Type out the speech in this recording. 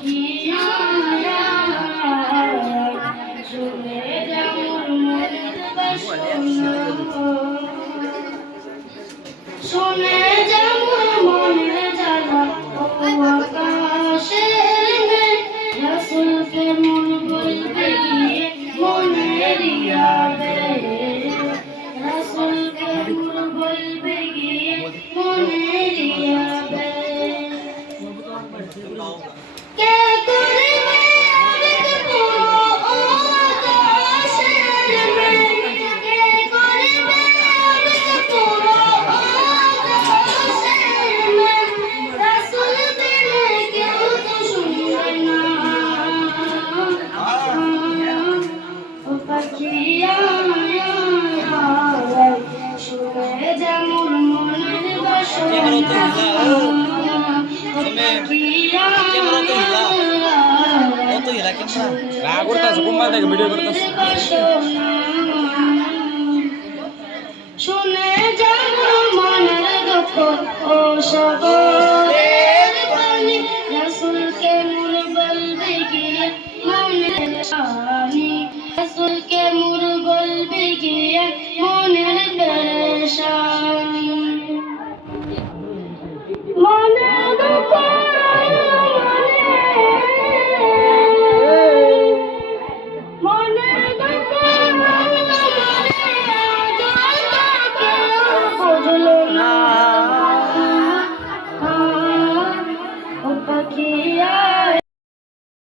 পাখিয়া শুনে যেমন মনের বাসনা শুনে যেমন মনের জ্বালা ও আকাশের মেঘ রাসূলকে মন বলবে গিয়ে মনের ইয়াবে রাসূলকে মন বলবে গিয়ে মনের ইয়াবে কে করিবে আবেগ পুরো ও আকাশের মেঘ কে করিবে আবেগ পুরো ও আকাশের মেঘ রাসূল বিনে কেউ তো শুনবে না ও পাখিয়া শুনে যেমন মনের বাসনা শুনে যেমন মনের দুঃখ ও সাগরের পানি রাসূলকে মুর বলবে গিয়ে মনের শানি রাসূলকে মুর বলবে গিয়ে মনের পেরেশানি